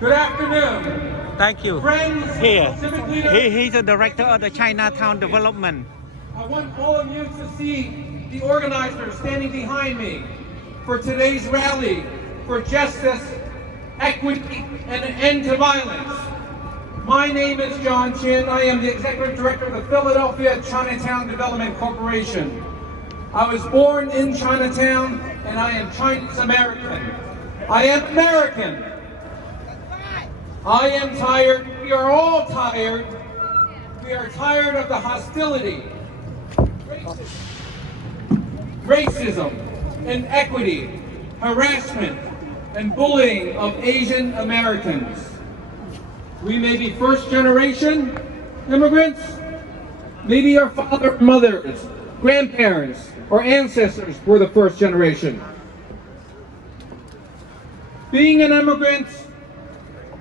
Good afternoon. Thank you. Friends, Here, civic leaders. he's the director of the Chinatown development. I want all of you to see the organizers standing behind me for today's rally for justice, equity, and an end to violence. My name is John Chin. I am the Executive Director of the Philadelphia Chinatown Development Corporation. I was born in Chinatown, and I am Chinese American. I am American. I am tired. We are all tired. We are tired of the hostility, racism, inequity, harassment, and bullying of Asian Americans. We may be first-generation immigrants, maybe our father, mothers, grandparents, or ancestors were the first generation. Being an immigrant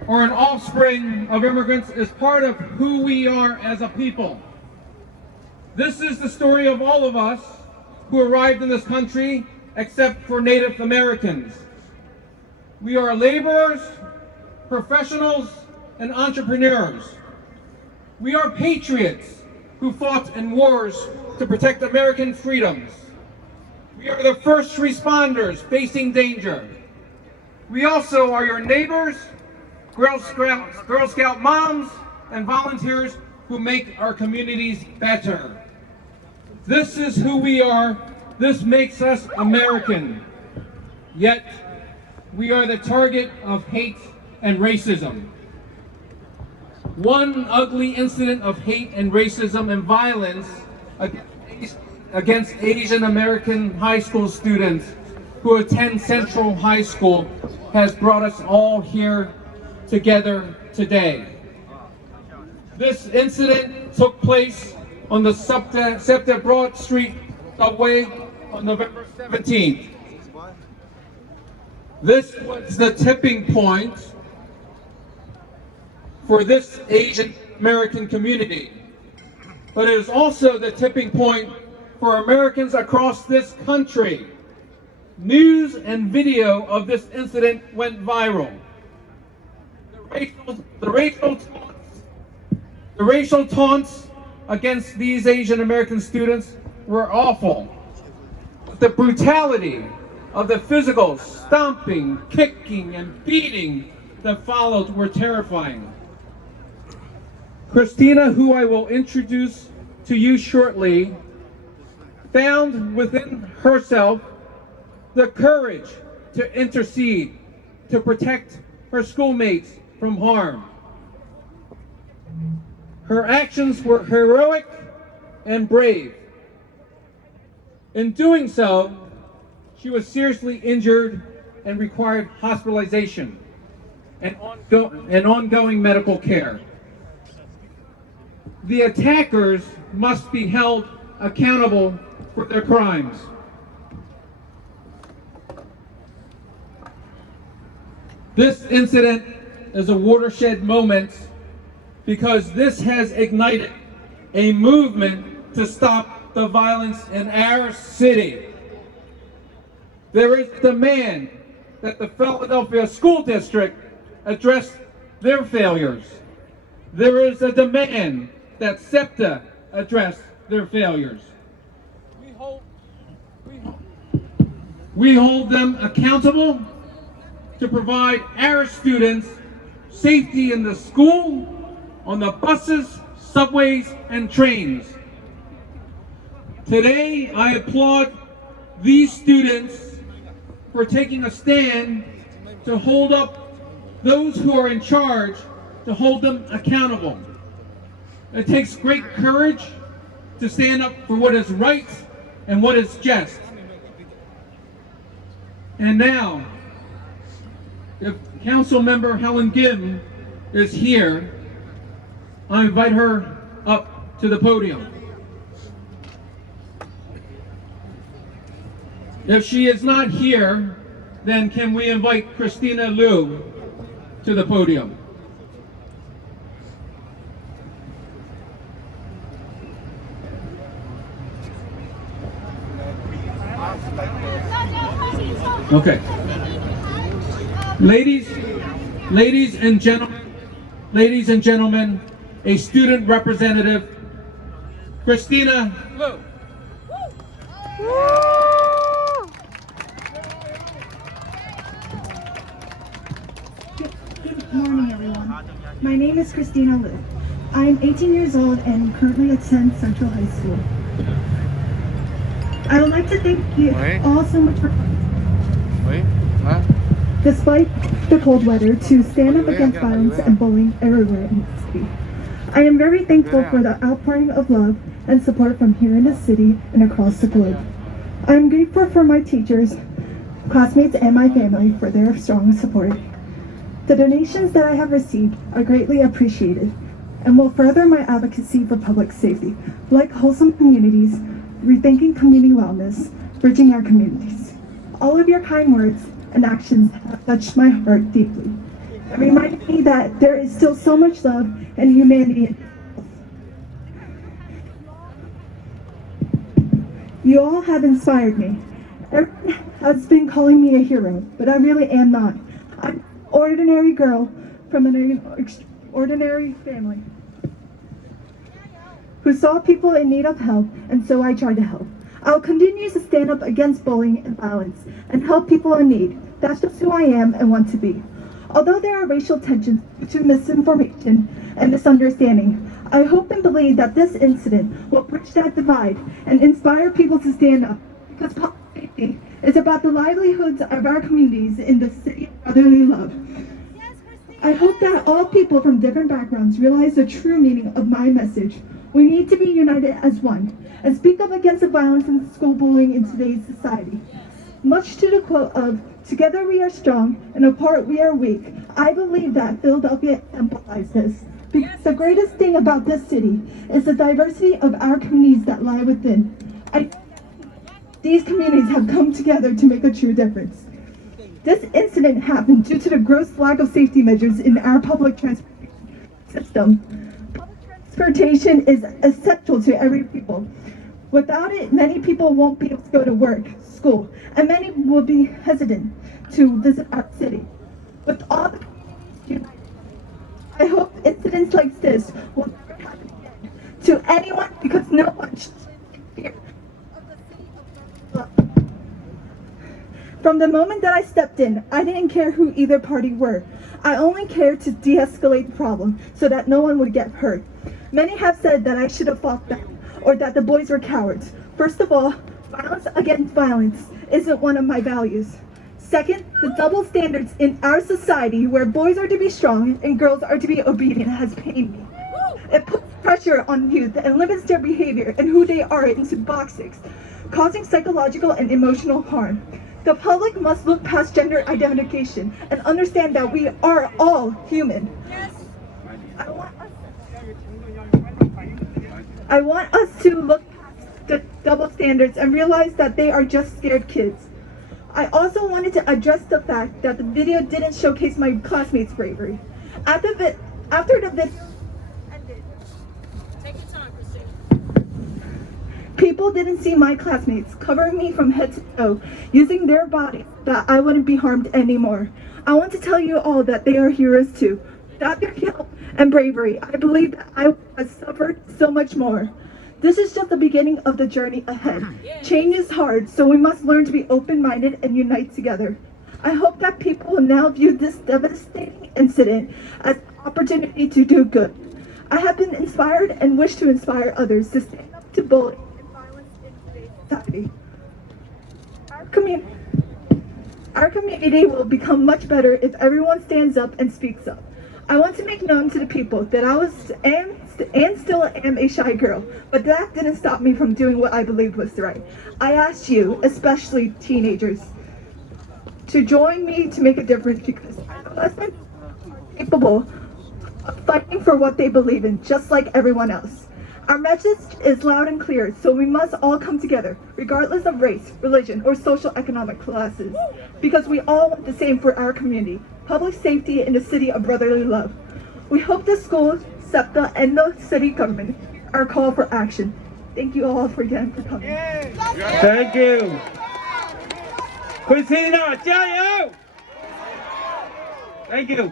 or an offspring of immigrants is part of who we are as a people. This is the story of all of us who arrived in this country, except for Native Americans. We are laborers, professionals, and entrepreneurs. We are patriots who fought in wars to protect American freedoms. We are the first responders facing danger. We also are your neighbors, Girl Scout moms, and volunteers who make our communities better. This is who we are. This makes us American. Yet, we are the target of hate and racism. One ugly incident of hate and racism and violence against Asian American high school students who attend Central High School has brought us all here together today. This incident took place on the SEPTA Broad Street subway on November 17th. This was the tipping point for this Asian American community, but it is also the tipping point for Americans across this country. News and video of this incident went viral. The racial taunts against these Asian American students were awful. The brutality of the physical stomping, kicking, and beating that followed were terrifying. Christina, who I will introduce to you shortly, found within herself the courage to intercede, to protect her schoolmates from harm. Her actions were heroic and brave. In doing so, she was seriously injured and required hospitalization and ongoing medical care. The attackers must be held accountable for their crimes. This incident is a watershed moment because this has ignited a movement to stop the violence in our city. There is a demand that the Philadelphia School District address their failures. There is a demand that SEPTA address their failures. We hold them accountable to provide our students safety in the school, on the buses, subways, and trains. Today, I applaud these students for taking a stand to hold up those who are in charge, to hold them accountable. It takes great courage to stand up for what is right and what is just. And now, if Council Member Helen Kim is here, I invite her up to the podium. If she is not here, then can we invite Christina Liu to the podium? Okay. Ladies ladies and gentlemen, a student representative, Christina Liu. Good morning, everyone. My name is Christina Liu. I am 18 years old and currently attend Central High School. I would like to thank you all so much for coming, despite the cold weather, to stand up against violence and bullying everywhere in the city. I am very thankful for the outpouring of love and support from here in the city and across the globe. I am grateful for my teachers, classmates, and my family for their strong support. The donations that I have received are greatly appreciated and will further my advocacy for public safety, like wholesome communities, rethinking community wellness, bridging our communities. All of your kind words and actions have touched my heart deeply and reminded me that there is still so much love and humanity. You all have inspired me. Everyone has been calling me a hero, but I really am not. I'm an ordinary girl from an ordinary family who saw people in need of help, and so I tried to help. I'll continue to stand up against bullying and violence and help people in need. That's just who I am and want to be. Although there are racial tensions due to misinformation and misunderstanding, I hope and believe that this incident will bridge that divide and inspire people to stand up, because public safety is about the livelihoods of our communities in the city of brotherly love. I hope that all people from different backgrounds realize the true meaning of my message. We need to be united as one and speak up against the violence and school bullying in today's society. Much to the quote of, "Together we are strong and apart we are weak," I believe that Philadelphia exemplifies this. Because the greatest thing about this city is the diversity of our communities that lie within. These communities have come together to make a true difference. This incident happened due to the gross lack of safety measures in our public transportation system. Public transportation is essential to every people. Without it, many people won't be able to go to work, school, and many will be hesitant to visit our city. With all the communities united, I hope incidents like this will never happen again to anyone, because no one should live in fear of the city of love. From the moment that I stepped in, I didn't care who either party were. I only cared to de-escalate the problem so that no one would get hurt. Many have said that I should have fought back or that the boys were cowards. First of all, violence against violence isn't one of my values. Second, the double standards in our society where boys are to be strong and girls are to be obedient has pained me. It puts pressure on youth and limits their behavior and who they are into boxes, causing psychological and emotional harm. The public must look past gender identification and understand that we are all human. I want us to look past the double standards and realize that they are just scared kids. I also wanted to address the fact that the video didn't showcase my classmates' bravery. After the video ended, take your time, Christina. People didn't see my classmates covering me from head to toe, using their body that I wouldn't be harmed anymore. I want to tell you all that they are heroes too. Without their help and bravery, I believe that I have suffered so much more. This is just the beginning of the journey ahead. Change is hard, so we must learn to be open-minded and unite together. I hope that people will now view this devastating incident as an opportunity to do good. I have been inspired and wish to inspire others to stand up to bullying and violence in today's society. Our community will become much better if everyone stands up and speaks up. I want to make known to the people that I was and still am a shy girl, but that didn't stop me from doing what I believed was right. I asked you, especially teenagers, to join me to make a difference, because adolescents are capable of fighting for what they believe in, just like everyone else. Our message is loud and clear, so we must all come together, regardless of race, religion, or social-economic classes, because we all want the same for our community: public safety in the city of brotherly love. We hope the school, SEPTA, and the city government hear our call for action. Thank you all again for coming. Thank you. Christina, 加油! Thank you.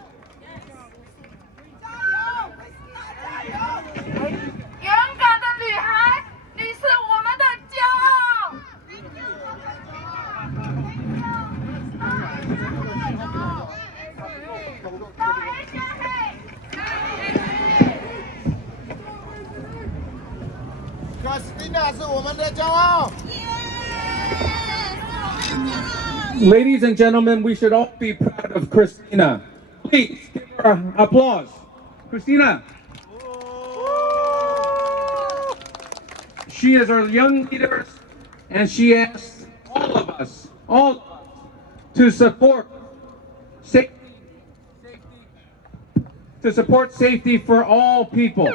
Ladies and gentlemen, we should all be proud of Christina. Please give her applause. Christina. She is our young leader, and she asks all of us, to support safety for all people.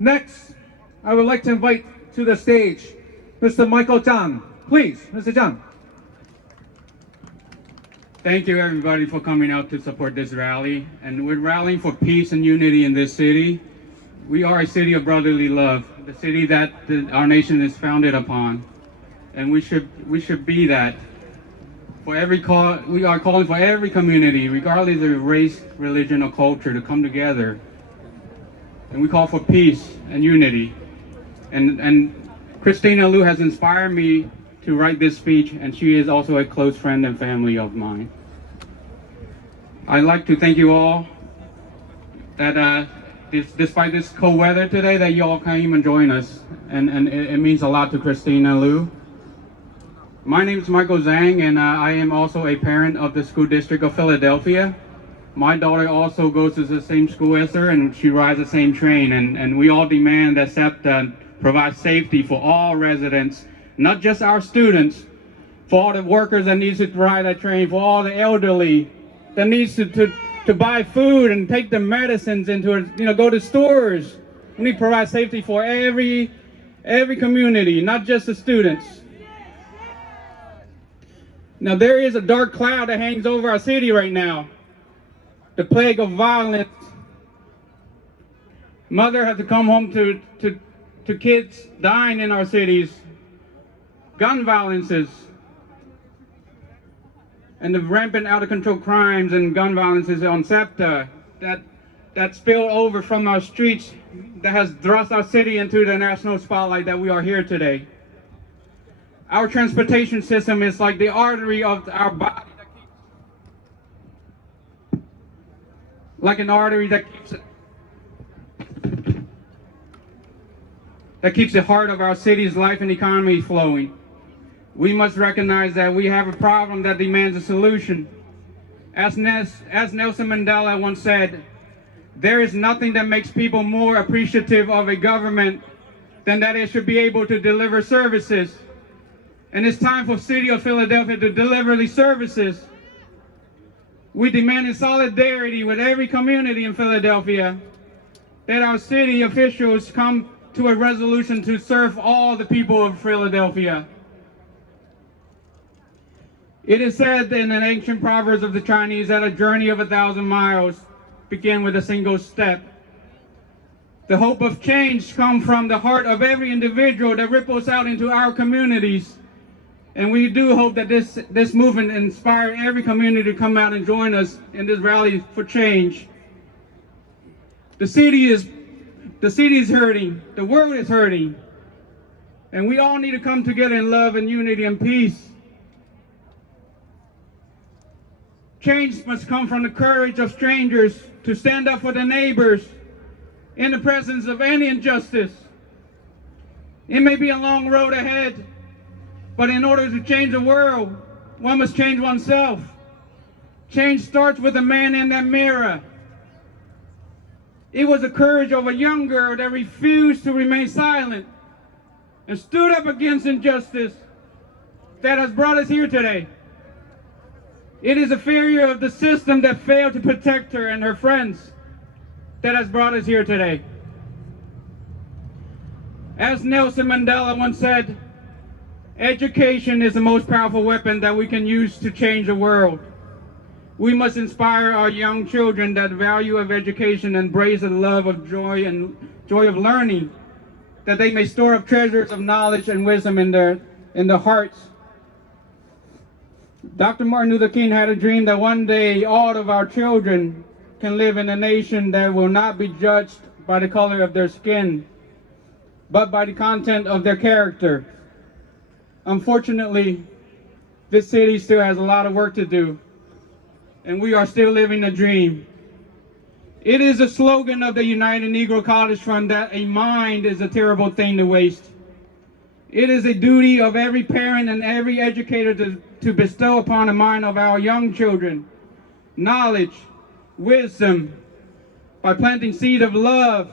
Next, I would like to invite to the stage Mr. Michael Jang. Please, Mr. Jang. Thank you everybody for coming out to support this rally. And we're rallying for peace and unity in this city. We are a city of brotherly love, the city that our nation is founded upon. And we should be that. For every call, we are calling for every community, regardless of race, religion, or culture, to come together. And we call for peace and unity. And Christina Liu has inspired me to write this speech, and she is also a close friend and family of mine. I'd like to thank you all that despite this cold weather today, that you all came and join us, and it means a lot to Christina Liu. My name is Michael Jang, and I am also a parent of the School District of Philadelphia. My daughter also goes to the same school as her, and she rides the same train, and we all demand that SEPTA provide safety for all residents, not just our students, for all the workers that need to ride that train, for all the elderly that needs to buy food and take the medicines and to go to stores. We need to provide safety for every community, not just the students. Now there is a dark cloud that hangs over our city right now. The plague of violence. Mother had to come home to kids dying in our cities. Gun violences. And the rampant out of control crimes and gun violences on SEPTA that spill over from our streets, that has thrust our city into the national spotlight that we are here today. Our transportation system is like the artery of our body, like an artery that keeps the heart of our city's life and economy flowing. We must recognize that we have a problem that demands a solution. As Nelson Mandela once said, there is nothing that makes people more appreciative of a government than that it should be able to deliver services. And it's time for the city of Philadelphia to deliver these services. We demand in solidarity with every community in Philadelphia that our city officials come to a resolution to serve all the people of Philadelphia. It is said in an ancient proverb of the Chinese that a journey of 1,000 miles begins with a single step. The hope of change comes from the heart of every individual that ripples out into our communities. And we do hope that this movement inspires every community to come out and join us in this rally for change. The city is hurting, the world is hurting, and we all need to come together in love and unity and peace. Change must come from the courage of strangers to stand up for their neighbors in the presence of any injustice. It may be a long road ahead, but in order to change the world, one must change oneself. Change starts with the man in that mirror. It was the courage of a young girl that refused to remain silent and stood up against injustice that has brought us here today. It is a failure of the system that failed to protect her and her friends that has brought us here today. As Nelson Mandela once said, education is the most powerful weapon that we can use to change the world. We must inspire our young children that the value of education, embrace the love of joy and joy of learning, that they may store up treasures of knowledge and wisdom in their hearts. Dr. Martin Luther King had a dream that one day all of our children can live in a nation that will not be judged by the color of their skin, but by the content of their character. Unfortunately, this city still has a lot of work to do, and we are still living the dream. It is a slogan of the United Negro College Fund that a mind is a terrible thing to waste. It is a duty of every parent and every educator to bestow upon the mind of our young children knowledge, wisdom, by planting seed of love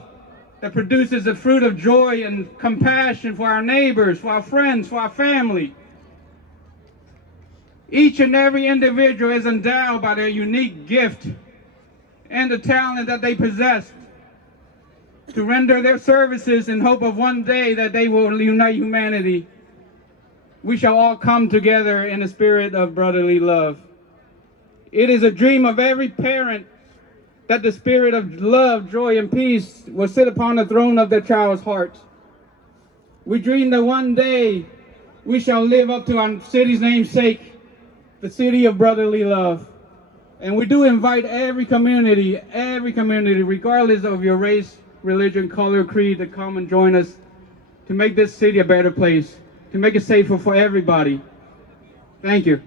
that produces the fruit of joy and compassion for our neighbors, for our friends, for our family. Each and every individual is endowed by their unique gift and the talent that they possess to render their services in hope of one day that they will unite humanity. We shall all come together in a spirit of brotherly love. It is a dream of every parent that the spirit of love, joy, and peace will sit upon the throne of their child's heart. We dream that one day we shall live up to our city's namesake, the city of brotherly love. And we do invite every community, regardless of your race, religion, color, creed, to come and join us to make this city a better place, to make it safer for everybody. Thank you.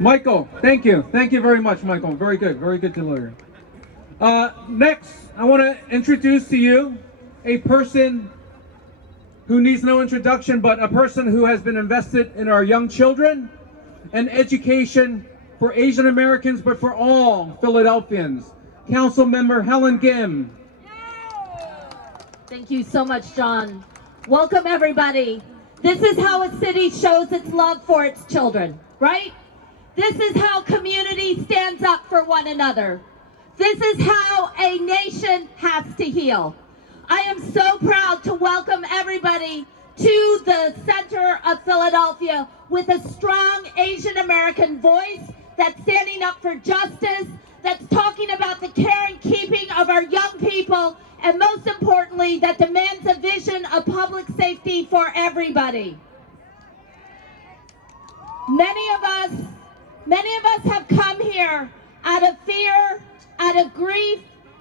Michael, thank you. Thank you very much, Michael. Very good delivery. Next, I want to introduce to you a person who needs no introduction, but a person who has been invested in our young children and education for Asian Americans, but for all Philadelphians. Council Member Helen Kim. Thank you so much, John. Welcome, everybody. This is how a city shows its love for its children, right? This is how community stands up for one another. This is how a nation has to heal. I am so proud to welcome everybody to the center of Philadelphia with a strong Asian American voice that's standing up for justice, that's talking about the care and keeping of our young people, and most importantly, that demands a vision of public safety for everybody. Many of us have come here out of fear, out of grief,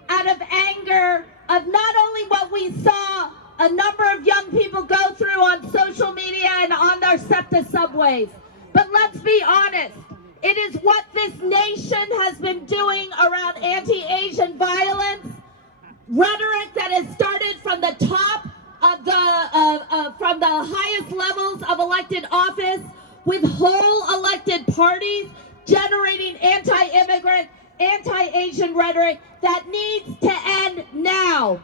out of anger, of not only what we saw a number of young people go through on social media and on our SEPTA subways, but let's be honest, it is what this nation has been doing around anti-Asian violence, rhetoric that has started from the top of from the highest levels of elected office, with whole elected parties generating anti-immigrant, anti-Asian rhetoric that needs to end now.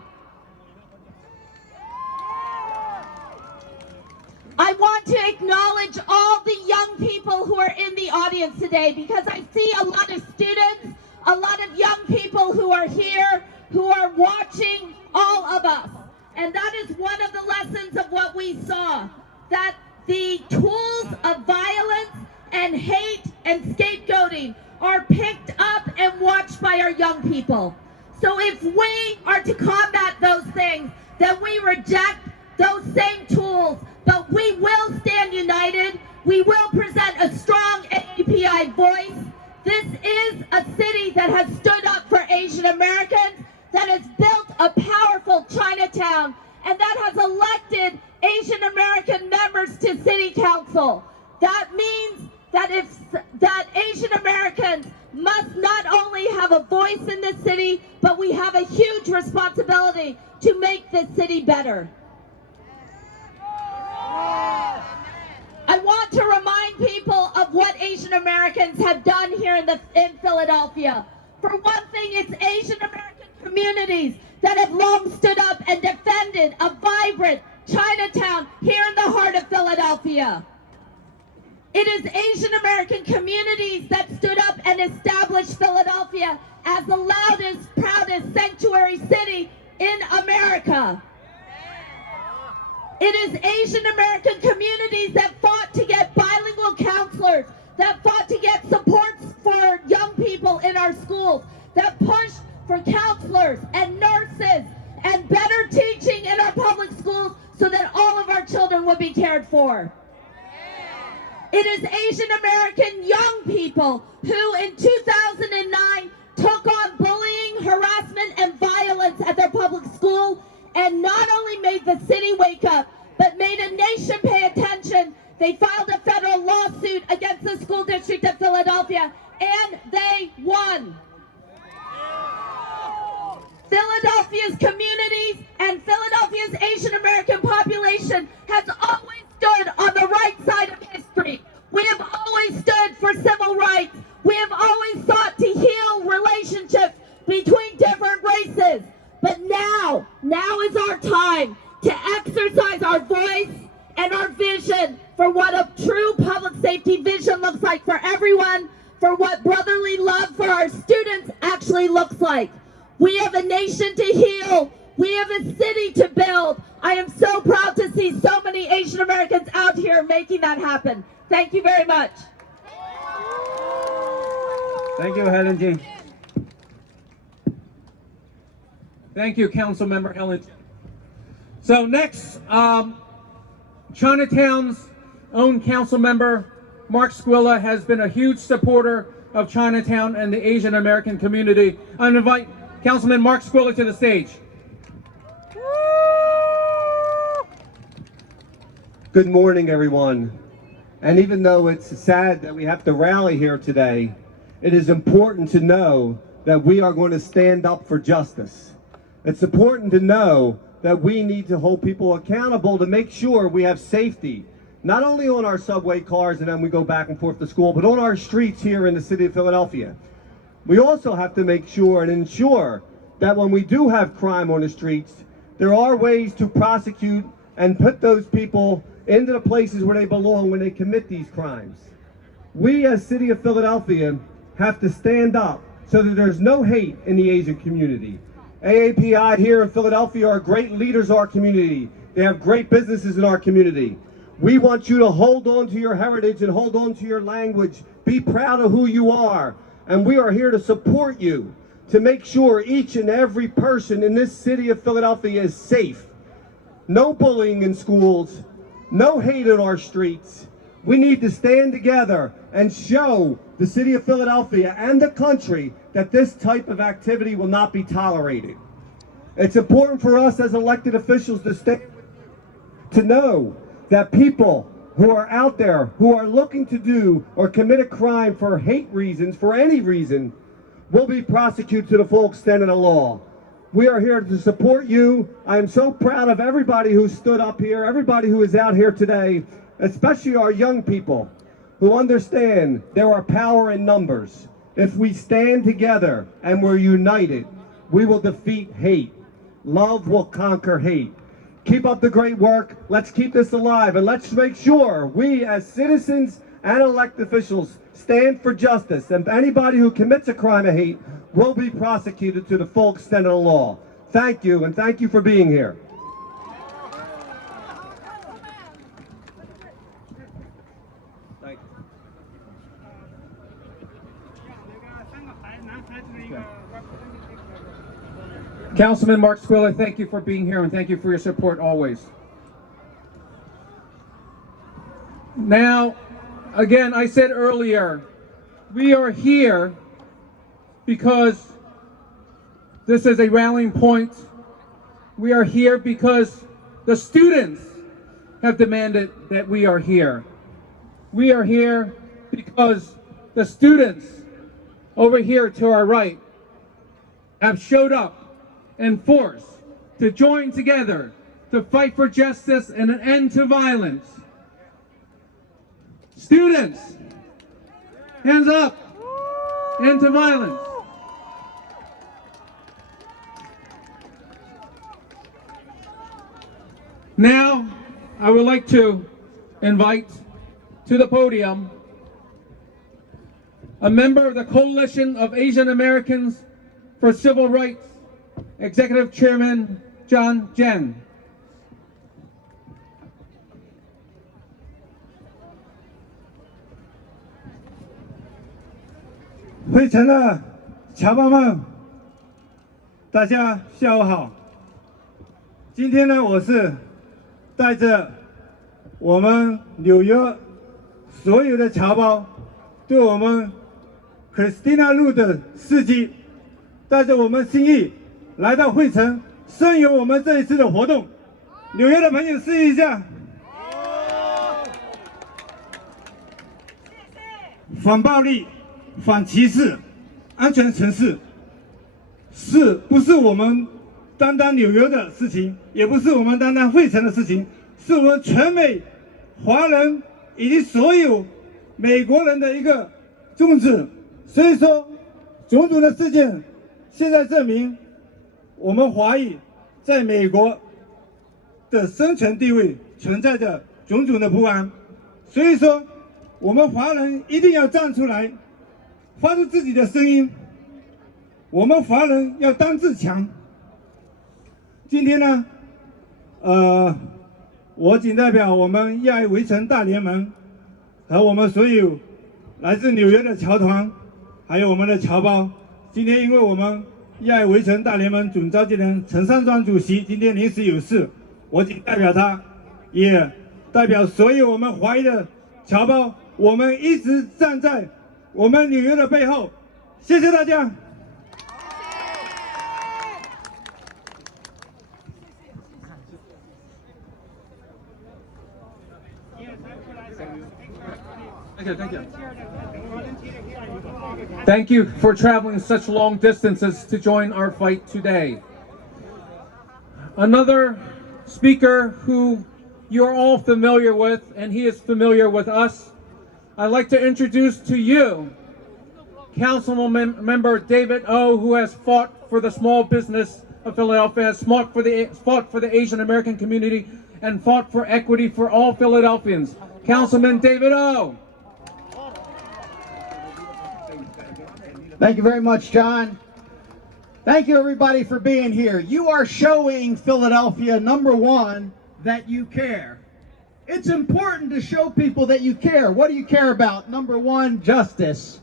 I want to acknowledge all the young people who are in the audience today, because I see a lot of students, a lot of young people who are here, who are watching all of us. And that is one of the lessons of what we saw, that the tools of violence and hate and scapegoating are picked up and watched by our young people. So if we are to combat those things, then we reject those same tools, but we will stand united. We will present a strong API voice. This is a city that has stood up for Asian Americans, that has built a powerful Chinatown, and that has elected Asian American members to City Council. That means that Asian Americans must not only have a voice in this city, but we have a huge responsibility to make this city better. I want to remind people of what Asian Americans have done here in Philadelphia. For one thing, it's Asian American communities that have long stood up and defended a vibrant Chinatown here in the heart of Philadelphia. It is Asian American communities that stood up and established Philadelphia as the loudest, proudest sanctuary city in America. It is Asian American communities that fought to get bilingual counselors, that fought to get supports for young people in our schools, that pushed for counselors and nurses and better teaching in our public schools so that all of our children would be cared for. It is Asian American young people who in 2009 took on bullying, harassment, and violence at their public school, and not only made the city wake up, but made a nation pay attention. They filed a federal lawsuit against the school district of Philadelphia, and they won. and our vision for what a true public safety vision looks like for everyone, for what brotherly love for our students actually looks like. We have a nation to heal. We have a city to build. I am so proud to see so many Asian Americans out here making that happen. Thank you very much. Thank you, Helen Ji. Thank you, Councilmember Helen. So next, Chinatown's own Councilmember Mark Squilla has been a huge supporter of Chinatown and the Asian American community. I invite Councilman Mark Squilla to the stage. Good morning, everyone. And even though it's sad that we have to rally here today, it is important to know that we are going to stand up for justice. It's important to know that we need to hold people accountable to make sure we have safety, not only on our subway cars and then we go back and forth to school, but on our streets here in the city of Philadelphia. We also have to make sure and ensure that when we do have crime on the streets, there are ways to prosecute and put those people into the places where they belong when they commit these crimes. We as City of Philadelphia have to stand up so that there's no hate in the Asian community. AAPI here in Philadelphia are great leaders of our community. They have great businesses in our community. We want you to hold on to your heritage and hold on to your language. Be proud of who you are. And we are here to support you to make sure each and every person in this city of Philadelphia is safe. No bullying in schools, no hate in our streets. We need to stand together and show the city of Philadelphia and the country that this type of activity will not be tolerated. It's important for us as elected officials to know that people who are out there who are looking to do or commit a crime for hate reasons, for any reason, will be prosecuted to the full extent of the law. We are here to support you. I am so proud of everybody who stood up here, everybody who is out here today, especially our young people who understand there are power in numbers. If we stand together and we're united, we will defeat hate. Love will conquer hate. Keep up the great work. Let's keep this alive, and let's make sure we as citizens and elected officials stand for justice, and anybody who commits a crime of hate will be prosecuted to the full extent of the law. Thank you, and thank you for being here. Thank you. Councilman Mark Squilla, thank you for being here and thank you for your support always. Now, again, I said earlier, we are here because this is a rallying point. We are here because the students have demanded that we are here. We are here because the students over here to our right have showed up in force to join together to fight for justice and an end to violence. Students, hands up, end to violence. Now, I would like to invite to the podium a member of the Coalition of Asian Americans for Civil Rights, Executive Chairman Michael Jang. 会城的侨胞们，大家下午好。今天呢，我是带着我们纽约所有的侨胞，对我们 Christina Liu 的事迹，带着我们心意来到会城，声援我们这一次的活动。纽约的朋友示意一下。反暴力。 反歧视，安全城市，不是我们单单纽约的事情，也不是我们单单费城的事情，是我们全美华人以及所有美国人的一个宗旨。所以说，种种的事件现在证明，我们华裔在美国的生存地位存在着种种的不安。所以说，我们华人一定要站出来，发出自己的声音。我们华人要当自强。今天呢，我仅代表我们亚裔围城大联盟和我们所有来自纽约的侨团，还有我们的侨胞。今天因为我们亚裔围城大联盟总召集人陈山庄主席今天临时有事，我仅代表他，也代表所有我们华裔的侨胞，我们一直站在我们纽约的背后。谢谢大家。Thank you. Thank you for traveling such long distances to join our fight today. Another speaker who you're all familiar with, and he is familiar with us, I'd like to introduce to you Councilman Member David O, who has fought for the small business of Philadelphia, has fought for the Asian American community, and fought for equity for all Philadelphians. Councilman David O. Thank you very much, John. Thank you, everybody, for being here. You are showing Philadelphia, number one, that you care. It's important to show people that you care. What do you care about? Number one, justice.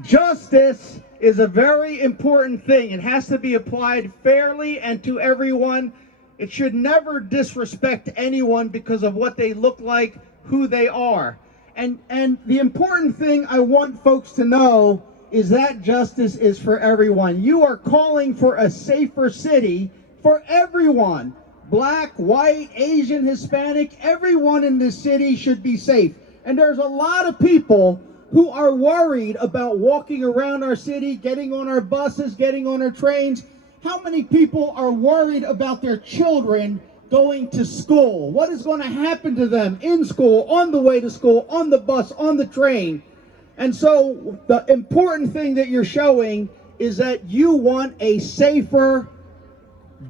Justice is a very important thing. It has to be applied fairly and to everyone. It should never disrespect anyone because of what they look like, who they are. And the important thing I want folks to know is that justice is for everyone. You are calling for a safer city for everyone. Black, white, Asian, Hispanic, everyone in this city should be safe. And there's a lot of people who are worried about walking around our city, getting on our buses, getting on our trains. How many people are worried about their children going to school? What is going to happen to them in school, on the way to school, on the bus, on the train? And so the important thing that you're showing is that you want a safer,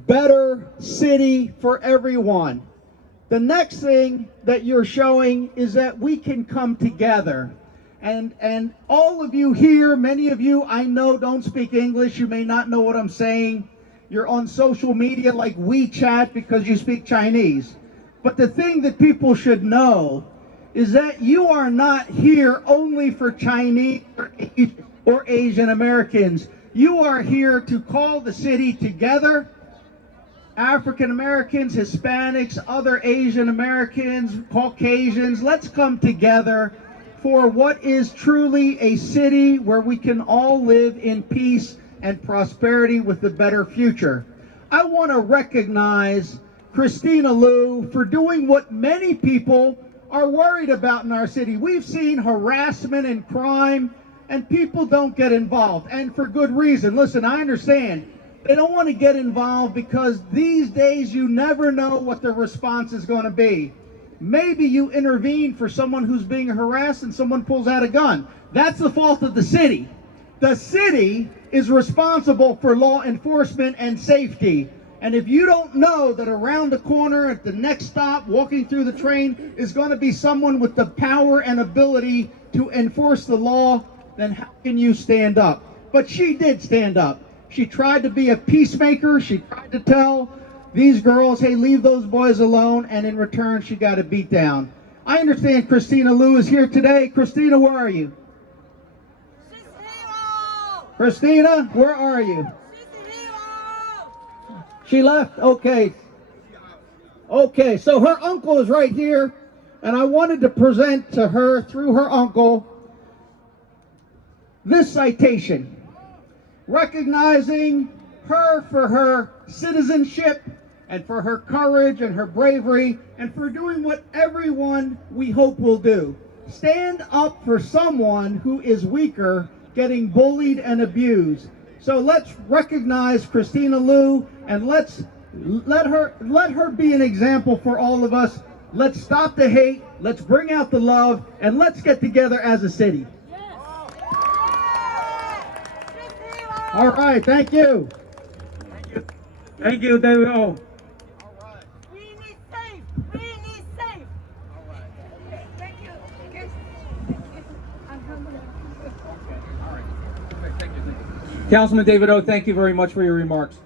better city for everyone. The next thing that you're showing is that we can come together. And all of you here, many of you I know don't speak English. You may not know what I'm saying. You're on social media like WeChat because you speak Chinese. But the thing that people should know is that you are not here only for Chinese or Asian Americans. You are here to call the city together. African Americans, Hispanics, other Asian Americans, Caucasians, let's come together for what is truly a city where we can all live in peace and prosperity with a better future. I want to recognize Christina Liu for doing what many people are worried about in our city. We've seen harassment and crime, and people don't get involved, and for good reason. Listen, I understand. They don't want to get involved because these days you never know what the response is going to be. Maybe you intervene for someone who's being harassed and someone pulls out a gun. That's the fault of the city. The city is responsible for law enforcement and safety. And if you don't know that around the corner at the next stop, walking through the train, is going to be someone with the power and ability to enforce the law, then how can you stand up? But she did stand up. She tried to be a peacemaker. She tried to tell these girls, hey, leave those boys alone. And in return, she got a beat down. I understand Christina Liu is here today. Christina, where are you? Christina, where are you? She left? Okay. Okay, so her uncle is right here, and I wanted to present to her, through her uncle, this citation, recognizing her for her citizenship and for her courage and her bravery and for doing what everyone we hope will do. Stand up for someone who is weaker, getting bullied and abused. So let's recognize Christina Liu and let's let her be an example for all of us. Let's stop the hate, let's bring out the love, and let's get together as a city. All right, thank you. Thank you, David O. We need safe. We need safe. Councilman David O, thank you very much for your remarks.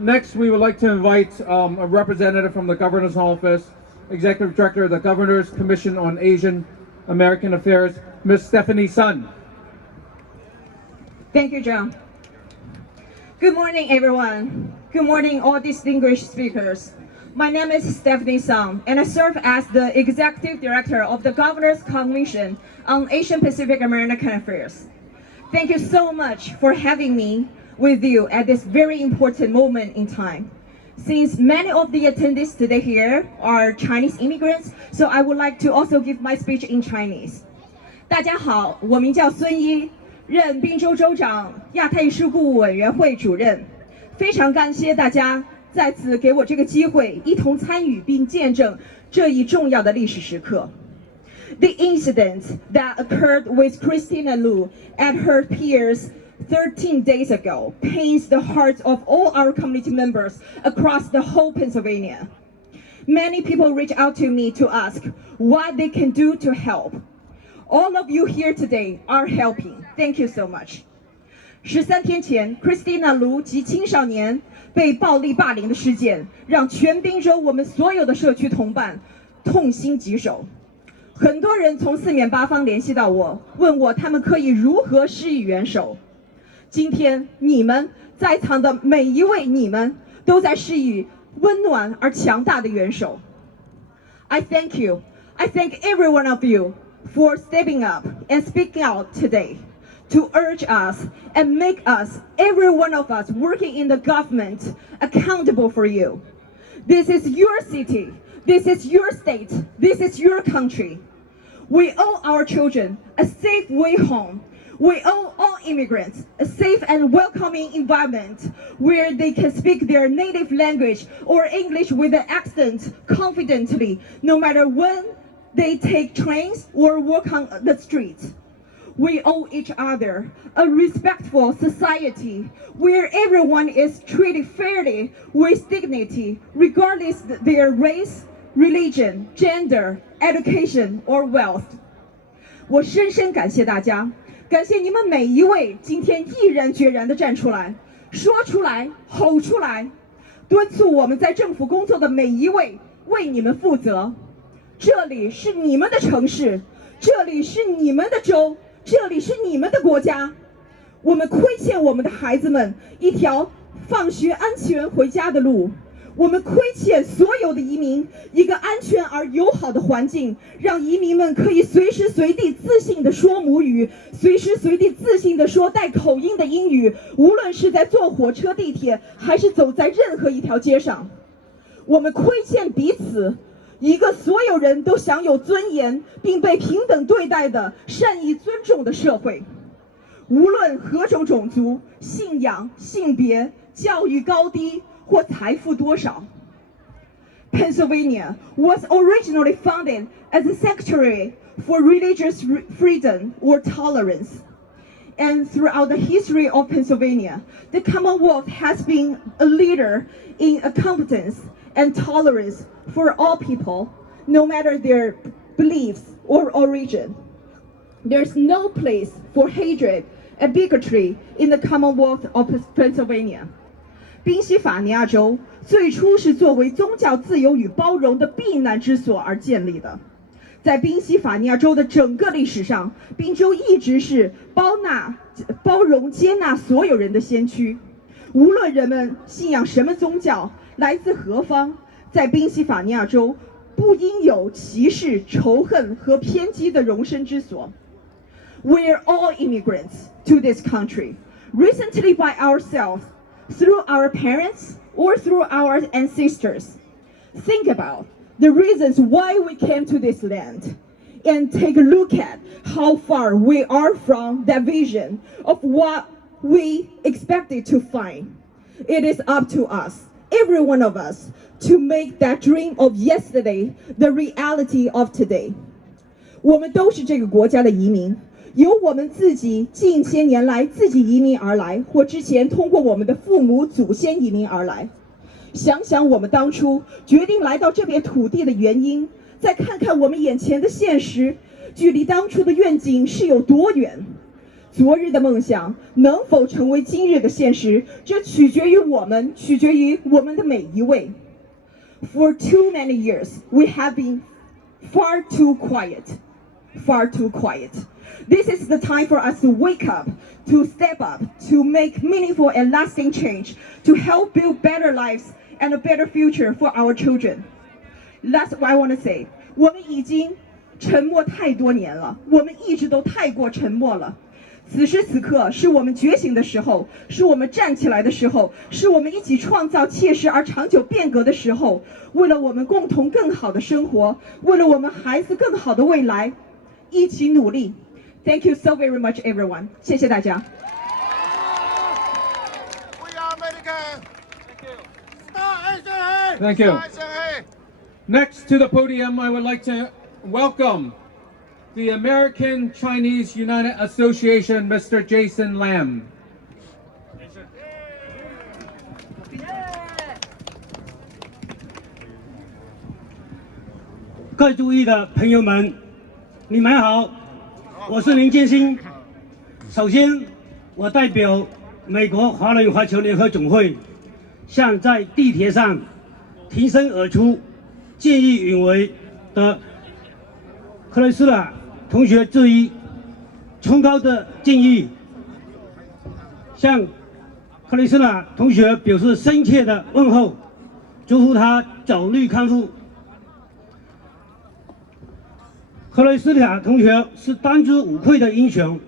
Next, we would like to invite a representative from the Governor's Office, Executive Director of the Governor's Commission on Asian American Affairs, Ms. Stephanie Sun. Thank you, John. Good morning, everyone. Good morning, all distinguished speakers. My name is Stephanie Sun, and I serve as the Executive Director of the Governor's Commission on Asian Pacific American Affairs. Thank you so much for having me with you at this very important moment in time. Since many of the attendees today here are Chinese immigrants, so I would like to also give my speech in Chinese. 大家好，我名叫孙一，任滨州州长、亚太事务委员会主任。非常感谢大家再次给我这个机会，一同参与并见证这一重要的历史时刻。The incident that occurred with Christina Liu and her peers 13 days ago pains the hearts of all our community members across the whole Pennsylvania. Many people reach out to me to ask what they can do to help. All of you here today are helping. Thank you so much. 13天前 ，Christina Liu 及青少年被暴力霸凌的事件，让全滨州我们所有的社区同伴痛心疾首。很多人从四面八方联系到我，问我他们可以如何施以援手。今天你们在场的每一位，你们都在施以温暖而强大的援手。I thank you. I thank every one of you for stepping up and speaking out today to urge us and make us, every one of us working in the government, accountable for you. This is your city. This is your state. This is your country. We owe our children a safe way home. We owe all immigrants a safe and welcoming environment where they can speak their native language or English with an accent confidently, no matter when they take trains or walk on the streets. We owe each other a respectful society where everyone is treated fairly with dignity, regardless of their race, religion, gender, education, or wealth. 我深深感谢大家，感谢你们每一位今天毅然决然地站出来，说出来，吼出来，敦促我们在政府工作的每一位为你们负责。这里是你们的城市，这里是你们的州，这里是你们的国家。我们亏欠我们的孩子们一条放学安全回家的路。我们亏欠所有的移民一个安全而友好的环境，让移民们可以随时随地自信地说母语，随时随地自信地说带口音的英语，无论是在坐火车、地铁，还是走在任何一条街上。我们亏欠彼此一个所有人都享有尊严并被平等对待的善意尊重的社会。无论何种种族、信仰、性别、教育高低或财富多少。Pennsylvania was originally founded as a sanctuary for religious freedom or tolerance. And throughout the history of Pennsylvania, the Commonwealth has been a leader in competence and tolerance for all people, no matter their beliefs or origin. There's no place for hatred and bigotry in the Commonwealth of Pennsylvania. 宾夕法尼亚州最初是作为宗教自由与包容的避难之所而建立的。在宾夕法尼亚州的整个历史上，宾州一直是包容接纳所有人的先驱。无论人们信仰什么宗教，来自何方，在宾夕法尼亚州不应有歧视、仇恨和偏激的容身之所。We're all immigrants to this country, recently by ourselves, through our parents or through our ancestors. Think about the reasons why we came to this land and take a look at how far we are from that vision of what we expected to find. It is up to us, every one of us, to make that dream of yesterday the reality of today. 我们都是这个国家的移民。由我们自己近些年来自己移民而来，或之前通过我们的父母祖先移民而来。想想我们当初决定来到这片土地的原因，再看看我们眼前的现实，距离当初的愿景是有多远。昨日的梦想能否成为今日的现实，这取决于我们，取决于我们的每一位。For too many years, we have been far too quiet. Far too quiet. This is the time for us to wake up, to step up, to make meaningful and lasting change, to help build better lives and a better future for our children. That's what I want to say. 我们已经沉默太多年了，我们一直都太过沉默了。此时此刻是我们觉醒的时候，是我们站起来的时候，是我们一起创造切实而长久变革的时候。为了我们共同更好的生活，为了我们孩子更好的未来，一起努力。Thank you so very much, everyone. 谢谢大家。Thank you. Next to the podium, I would like to welcome the American Chinese United Association, Mr. Jason Lam. 各位注意的朋友们，你们好，我是林建新。首先，我代表美国华人华侨联合总会，向在地铁上挺身而出、见义勇为的克雷斯拉同学致以崇高的敬意，向克雷斯拉同学表示深切的问候，祝福他早日康复。克雷斯塔同学是当之无愧的英雄，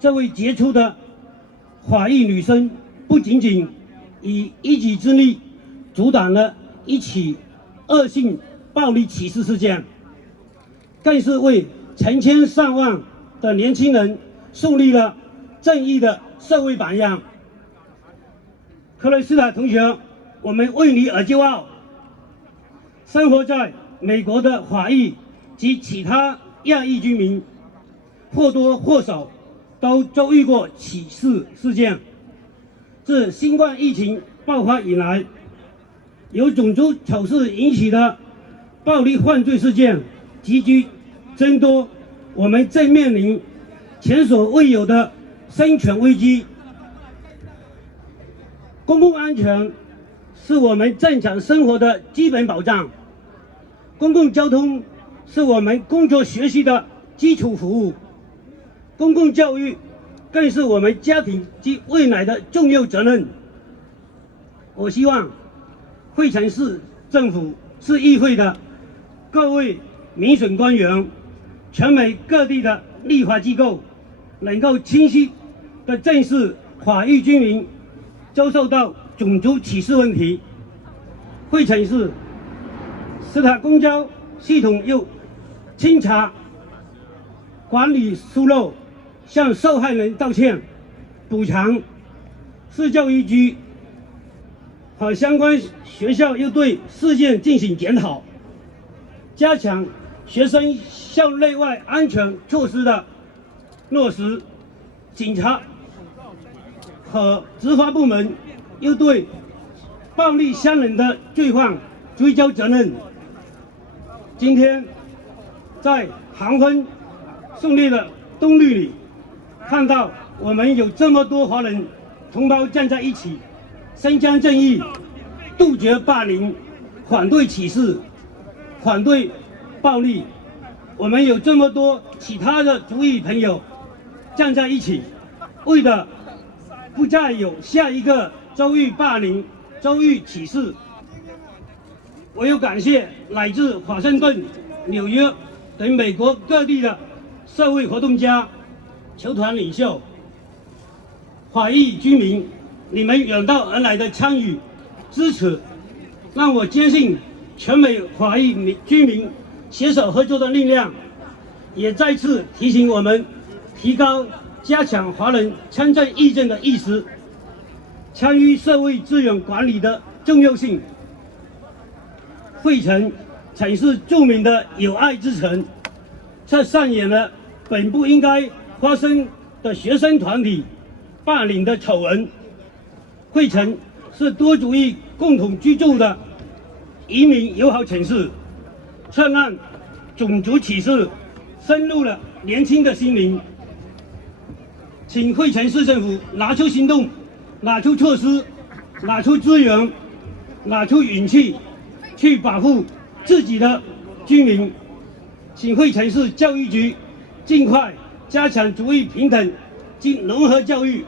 这位杰出的华裔女生不仅仅以一己之力阻挡了一起恶性暴力歧视事件，更是为成千上万的年轻人树立了正义的社会榜样。克雷斯塔同学，我们为你而骄傲。生活在美国的华裔及其他亚裔居民，或多或少都遭遇过歧视事件。自新冠疫情爆发以来，由种族歧视引起的暴力犯罪事件急剧增多，我们正面临前所未有的生存危机。公共安全是我们正常生活的基本保障，公共交通是我们工作学习的基础服务，公共教育更是我们家庭及未来的重要责任。我希望惠城市政府、市议会的各位民选官员、全美各地的立法机构能够清晰地正视华裔居民遭受到种族歧视问题。惠城市斯塔公交系统又清查管理疏漏，向受害人道歉补偿。市教育局和相关学校又对事件进行检讨，加强学生校内外安全措施的落实。警察和执法部门又对暴力伤人的罪犯追究责任。今天在黄昏胜利的冬日里，看到我们有这么多华人同胞站在一起，伸张正义，杜绝霸凌，反对歧视，反对暴力。我们有这么多其他的族裔朋友站在一起，为了不再有下一个遭遇霸凌、遭遇歧视。我要感谢来自华盛顿、纽约等美国各地的社会活动家、球团领袖、华裔居民，你们远道而来的参与、支持，让我坚信全美华裔居民携手合作的力量，也再次提醒我们提高、加强华人参政议政的意识，参与社会资源管理的重要性。惠城曾是著名的友爱之城，却上演了本不应该发生的学生团体霸凌的丑闻。惠城是多族裔共同居住的移民友好城市，却让种族歧视深入了年轻的心灵。请惠城市政府拿出行动，拿出措施，拿出资源，拿出勇气，去保护自己的居民。请惠城市教育局尽快加强族裔平等及融合教育，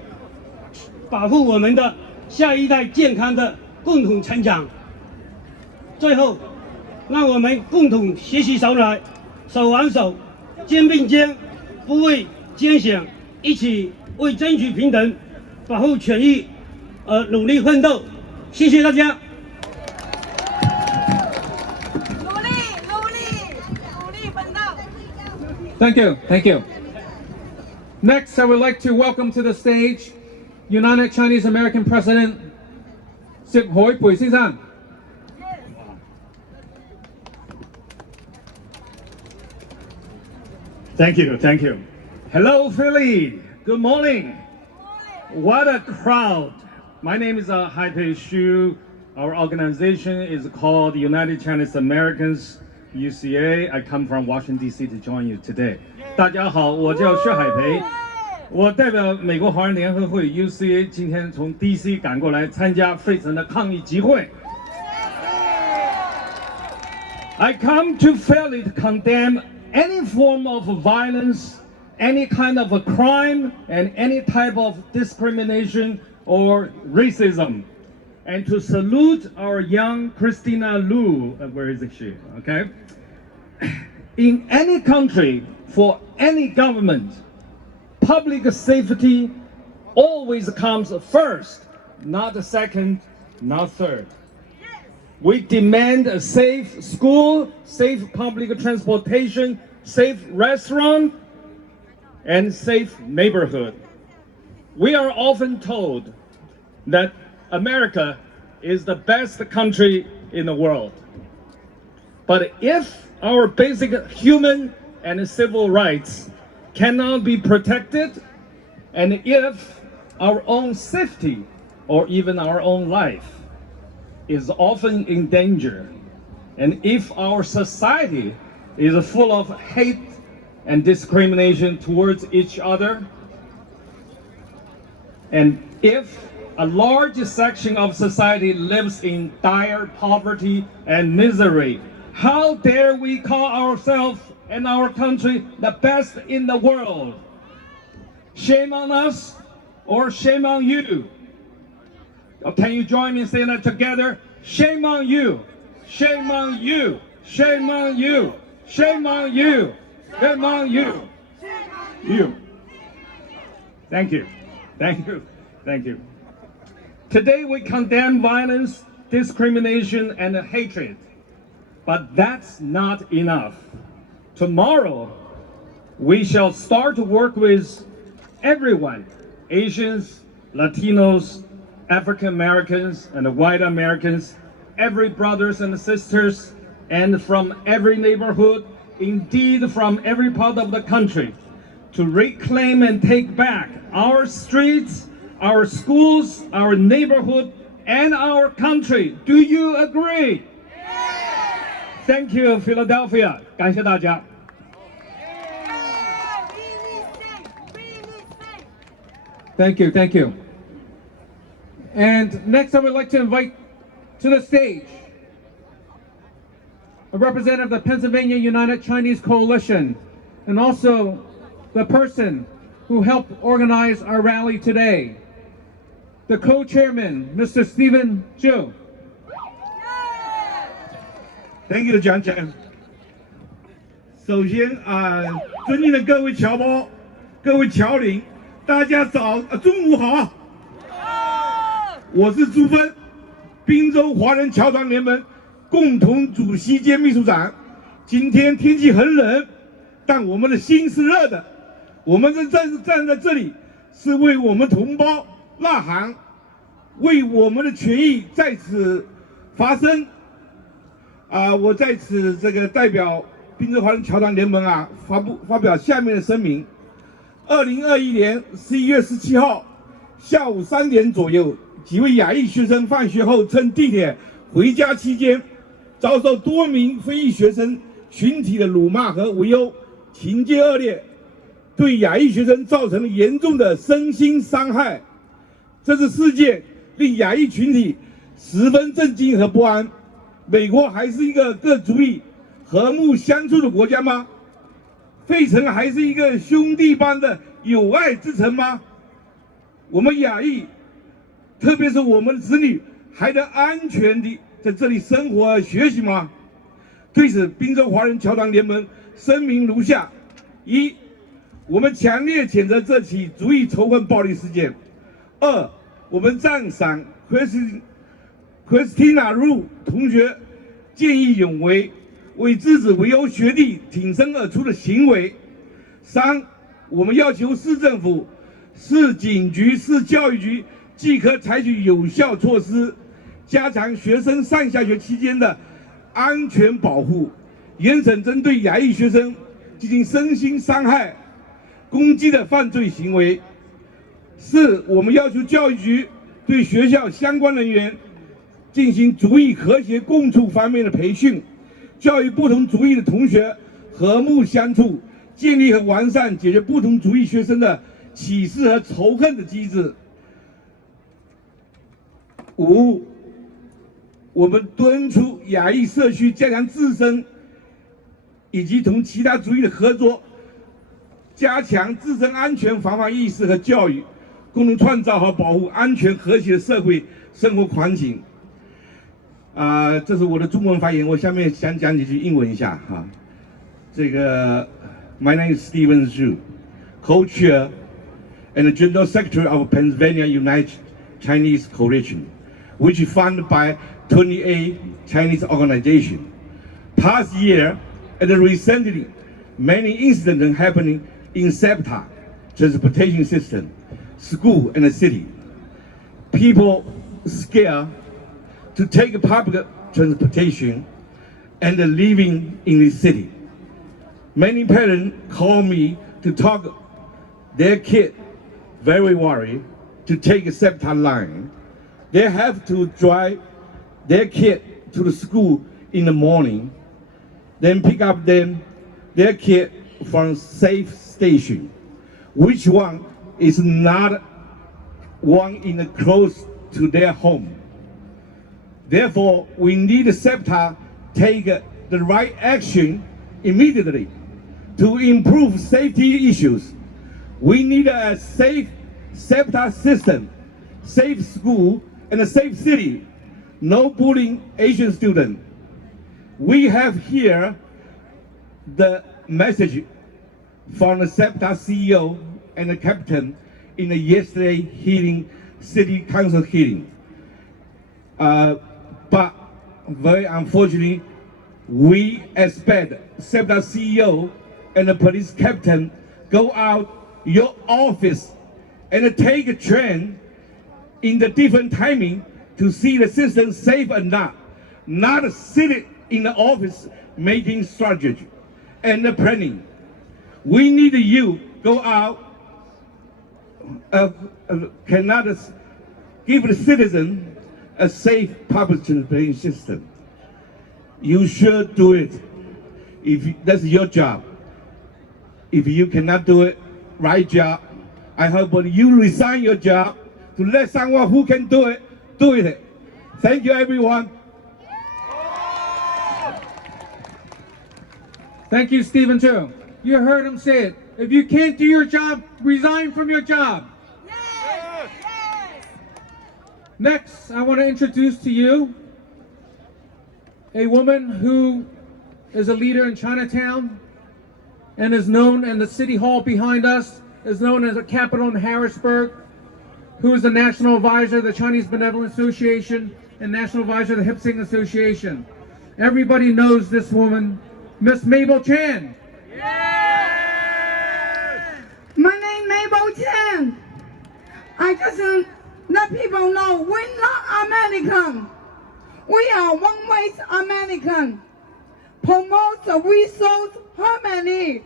保护我们的下一代健康的共同成长。最后，让我们共同携起手来，手挽手，肩并肩，不畏艰险，一起为争取平等、保护权益而努力奋斗。谢谢大家。Thank you. Thank you. Next, I would like to welcome to the stage United Chinese American President Sip Hoi Pui先生。Thank you, thank you. Hello, Philly. Good morning. What a crowd. My name is Haipei Xu. Our organization is called United Chinese Americans, UCA. I come from Washington, D.C. to join you today. 大家好，我叫薛海培，我代表美国华人联合会 UCA 今天从 D.C. 赶过来参加费城的抗议集会。I come to Philly to condemn any form of violence, any kind of a crime, and any type of discrimination or racism, and to salute our young Christina Liu. Where is she? Okay. In any country, for any government, public safety always comes first, not second, not third. We demand a safe school, safe public transportation, safe restaurant, and safe neighborhood. We are often told that America is the best country in the world. But if our basic human and civil rights cannot be protected, and if our own safety or even our own life is often in danger, and if our society is full of hate and discrimination towards each other, and if a large section of society lives in dire poverty and misery, how dare we call ourselves and our country the best in the world? Shame on us or shame on you? Can you join me in saying that together? Shame on you, shame on you, shame on you, shame on you, shame on you, you. Thank you, thank you, thank you. Today we condemn violence, discrimination, and hatred, but that's not enough. Tomorrow, we shall start to work with everyone, Asians, Latinos, African Americans, and white Americans, every brothers and sisters, and from every neighborhood, indeed from every part of the country, to reclaim and take back our streets, our schools, our neighborhood, and our country. Do you agree? Thank you, Philadelphia. 感谢大家。Thank you, thank you. And next I would like to invite to the stage a representative of the Pennsylvania United Chinese Coalition, and also the person who helped organize our rally today, the co-chairman, Mr. Stephen Zhu. Thank you, John Chan. 首先尊敬的各位侨胞、各位侨领，大家中午好。我是朱芬，滨州华人侨团联盟共同主席兼秘书长。今天天气很冷，但我们的心是热的。我们站在这里，是为我们同胞呐喊，为我们的权益在此发声。我在此代表滨州华人侨团联盟发表下面的声明。2021年11月17号下午3点左右，几位亚裔学生放学后乘地铁回家期间，遭受多名非裔学生群体的辱骂和围殴，情节恶劣。对亚裔学生造成了严重的身心伤害。这次事件令亚裔群体十分震惊和不安。美国还是一个各族裔和睦相处的国家吗？费城还是一个兄弟般的友爱之城吗？我们亚裔，特别是我们的子女，还能安全地在这里生活和学习吗？对此，宾州华人侨团联盟声明如下：一，我们强烈谴责这起族裔仇恨暴力事件；二，我们赞赏Christina Liu 同学见义勇为，为制止围殴学弟挺身而出的行为；三，我们要求市政府、市警局、市教育局即可采取有效措施，加强学生上下学期间的安全保护，严惩针对亚裔学生进行身心伤害、攻击的犯罪行为。四，我们要求教育局对学校相关人员进行族裔和谐共处方面的培训，教育不同族裔的同学和睦相处，建立和完善解决不同族裔学生的歧视和仇恨的机制。五，我们敦促亚裔社区加强自身以及同其他族裔的合作，加强自身安全防范意识和教育，共同创造和保护安全和谐的社会生活环境。这是我的中文发言，我下面想讲几句英文一下哈。这个 My name is Stephen Zhu, co-chair and the General Secretary of Pennsylvania United Chinese Coalition, which is funded by 28 Chinese organizations. Past year and recently, many incidents happening in SEPTA, transportation system, school and the city. People scared to take public transportation and living in the city. Many parents call me to talk their kid very worried to take a SEPTA line. They have to drive their kid to the school in the morning, then pick up their kid from safe station, which one is not one in the close to their home. Therefore, we need SEPTA take the right action immediately to improve safety issues. We need a safe SEPTA system, safe school, and a safe city. No bullying Asian students. We have here the message from the SEPTA CEO and the captain in the yesterday hearing, city council hearing. But very unfortunately, we expect SEPTA CEO and the police captain go out your office and take a train in the different timing to see the system safe or not sit in the office making strategy and planning. We need you go out, cannot give the citizen a safe public transportation system. You should do it if that's your job. If you cannot do it, right job, I hope you resign your job to let someone who can do it. Thank you, everyone. Thank you, Stephen Chu. You heard him say it. If you can't do your job, resign from your job. Yes! Yes! Next, I want to introduce to you a woman who is a leader in Chinatown and is known in the city hall behind us, is known as a Capitol in Harrisburg, who is the National Advisor of the Chinese Benevolent Association and National Advisor of the Hip Sing Association. Everybody knows this woman, Miss Mabel Chan. My name is Mabel Chan. I just let people know we're not American. We are one-race American. Promote the resource harmony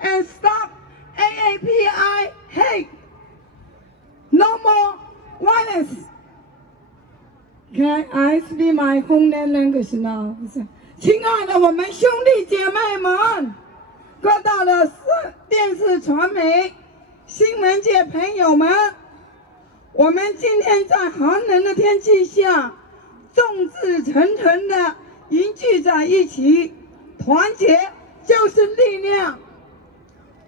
and stop AAPI hate. No more violence. Can I speak my homeland language now? 亲爱的我们兄弟姐妹们，各大的电视传媒、新闻界朋友们，我们今天在寒冷的天气下，众志成城的凝聚在一起，团结就是力量。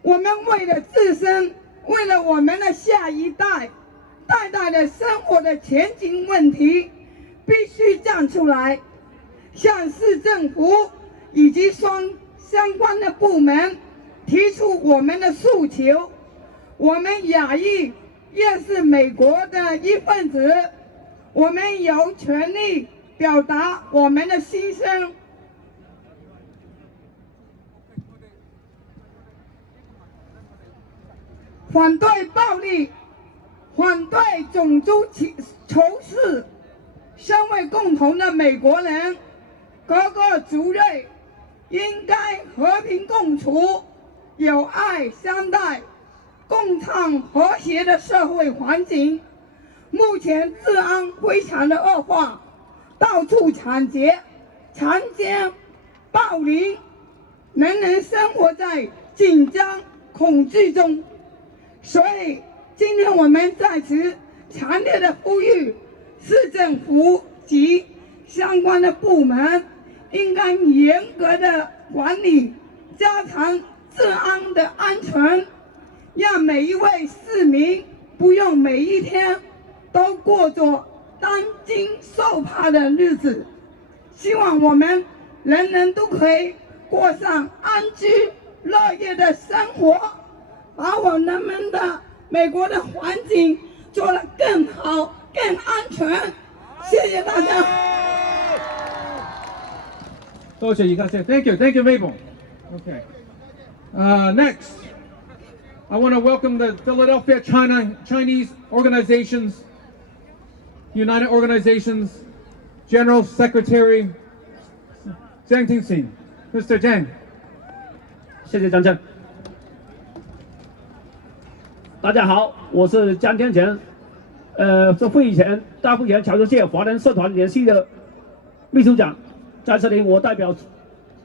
我们为了自身，为了我们的下一代，代代的生活的前景问题，必须站出来，向市政府以及相关的部门提出我们的诉求。我们亚裔也是美国的一份子，我们有权利表达我们的心声。反对暴力，反对种族仇视。身为共同的美国人，各个族裔应该和平共处，友爱相待，共创和谐的社会环境。目前治安非常的恶化，到处抢劫、强奸、暴凌，人人生活在紧张恐惧中。所以今天我们在此强烈的呼吁市政府及相关的部门应该严格的管理，加强治安的安全，让每一位市民不用每一天都过着担惊受怕的日子。希望我们人人都可以过上安居乐业的生活，把我们的美国的环境做得更好、更安全。谢谢大家。多谢一个谢 ，Thank you, Mabel. Okay. Next, I want to welcome the Philadelphia Chinese Organizations, United Organizations General Secretary Zhang Tingxin, Mr. Zhang. 谢谢张震。大家好，我是江天全，是会前大会前侨社界华人社团联系的秘书长，在这里我代表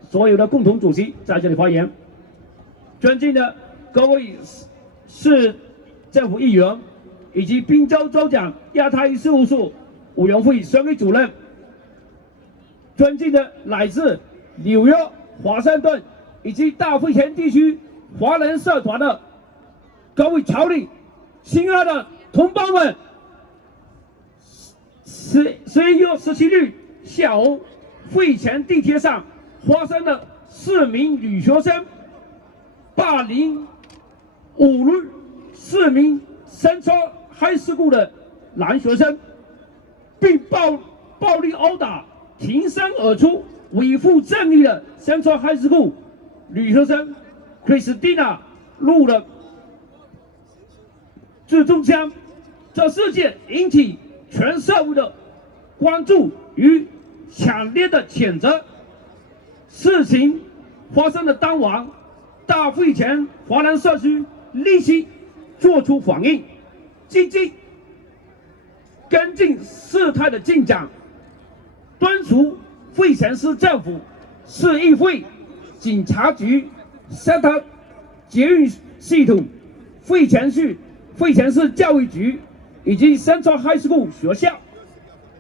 所有的共同主席在这里发言。尊敬的各位市政府议员，以及宾州州长亚太事务处委员会选委主任，尊敬的来自纽约、华盛顿以及大会前地区华人社团的各位侨领，亲爱的同胞们，11月17日下午，会前地铁上发生了4名女学生霸凌侮辱4名Central High School的男学生，并暴力殴打挺身而出维护正义的Central High School女学生 Christina Liu 的自中枪。这事件引起全社会的关注与强烈的谴责。事情发生的当晚，大会前华人社区立即作出反应，积极跟进事态的进展，敦促会前市政府、市议会、警察局、Center 捷运系统、会前市教育局以及Central High School 学校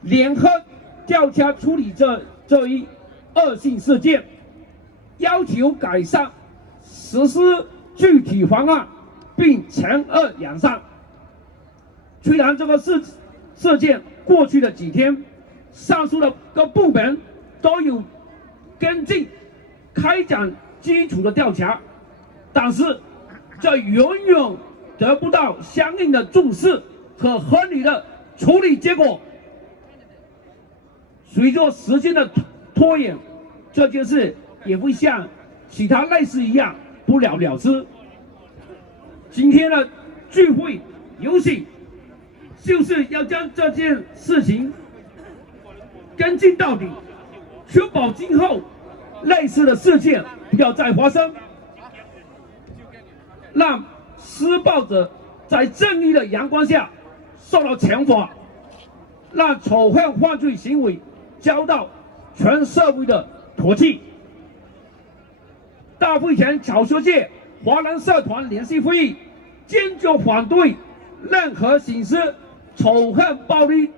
联合调查处理这一恶性事件，要求改善实施具体方案，并惩恶扬善。虽然这个事件过去的几天，上述的各部门都有跟进开展基础的调查，但是这远远得不到相应的重视和合理的处理结果。随着时间的拖延，这件事也会像其他类似一样不了了之。今天的聚会游行，就是要将这件事情跟进到底，确保今后类似的事件不要再发生，让施暴者在正义的阳光下受到惩罚，让仇恨犯罪行为遭到全社会的唾弃。大会前侨社界华人社团联席会议坚决反对任何形式仇恨暴力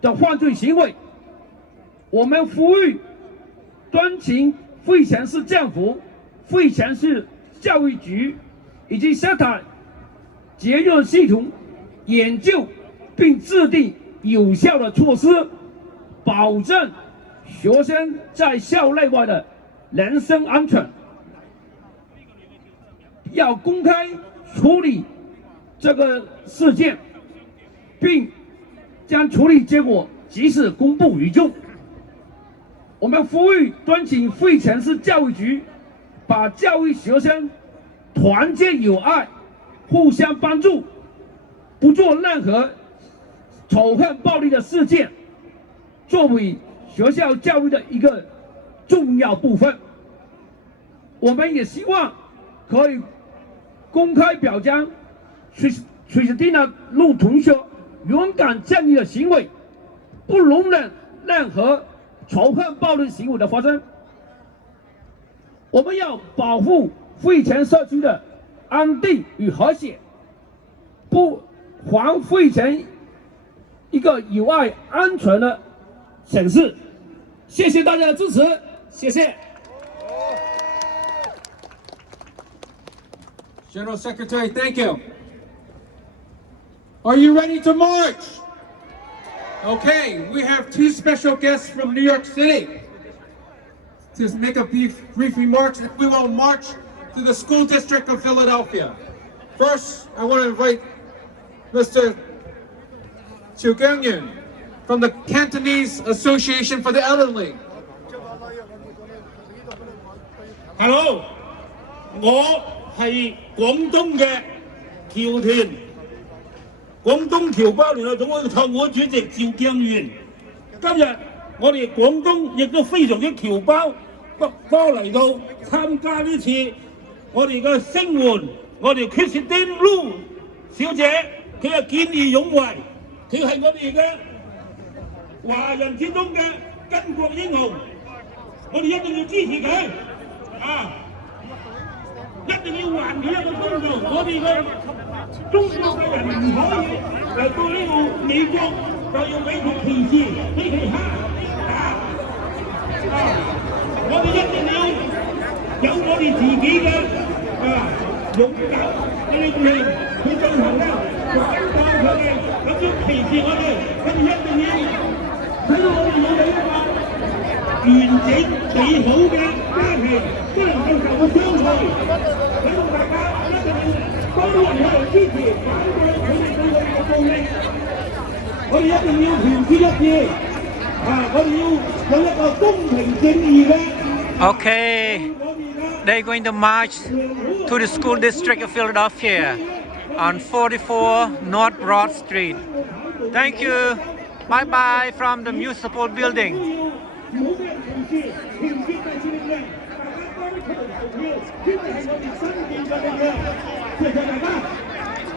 的犯罪行为。我们呼吁敦请费城市政府、费城市教育局以及下塔节约系统研究并制定有效的措施，保证学生在校内外的人身安全。要公开处理这个事件，并将处理结果及时公布于众。我们呼吁敦请费城市教育局把教育学生团结友爱、互相帮助，不做任何仇恨暴力的事件，作为学校教育的一个重要部分。我们也希望可以公开表彰Christina Liu同学勇敢正义的行为，不容忍任何仇恨暴力行为的发生。我们要保护费城社区的安定与和谐，不还费城一个有爱、安全的城市。谢谢大家的支持，谢谢。General Secretary, thank you. Are you ready to march? Okay, we have two special guests from New York City to make a brief remarks, and we will march to the school district of Philadelphia. First, I want to invite Mr. Chiu Gangyun from the Cantonese Association for the Elderly. Hello, 我係廣東嘅僑團，廣東僑胞聯合總會創會主席趙鏡元。今日我哋廣東亦都非常之僑胞北方嚟到參加呢次我哋嘅聲援我哋 Christina Liu 小姐，佢係見義勇為，佢係我哋嘅華人之中嘅巾幗英雄，我哋一定要支持佢啊！一定要還佢一個公道，我哋嘅中國嘅人唔可以嚟到呢個美國就要俾佢歧視、俾佢蝦我哋一定要有我哋自己嘅勇敢嘅力量去進行啦，反抗佢哋咁樣歧視我哋，我哋一定要睇到我哋有一個完整美好嘅家庭，不能夠受到傷害。希望大家一定要多人喺度支持，反對佢哋對我哋嘅暴力。我哋一定要團結一致，我哋要有一個公平正義嘅。Okay, they're going to march to the school district of Philadelphia on 44 North Broad Street. Thank you. Bye bye from the municipal building. 謝謝大家。